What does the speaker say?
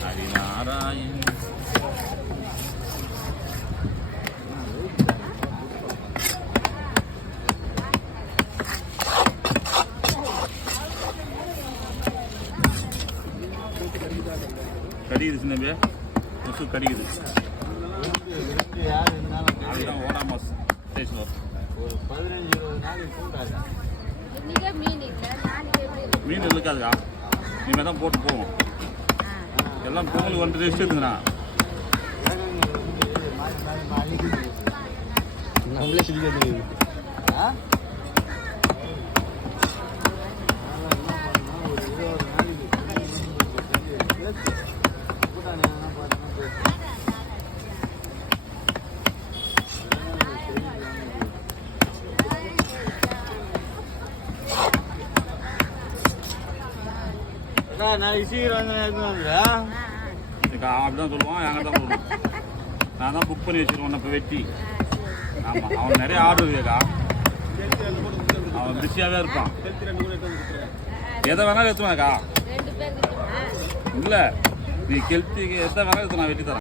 ஹரிநாராயண் கடிக்குது சின்னவே கொசு கடிக்குது அதுதான் ஓடாமஸ் ஸ்டேஷன் ஒரு 15-20 நாளைக்கு கூடாது மீன் இருக்காதுக்கா இனிமேல் தான் போட்டு போவோம் எல்லாம் பொங்கல் வந்து ரெஸ்ட் இருக்குதுண்ணா நம்மளே சிரிக்கிறது நாளைக்கு சீக்கிரம் அப்படிதான் சொல்லுவான் என்கிட்ட தான் சொல்லுவான் நான் தான் புக் பண்ணி வச்சிருவேன் இப்போ வெட்டி ஆமாம் அவன் நிறைய ஆர்டர் இருக்கா அவன் பிஸியாகவே இருப்பான் எதை வேணாலும் எடுத்துவாக்கா இல்லை நீ கெளுத்திக்கு எதை வேணாலும் எடுத்து நான் வெட்டி தரேன்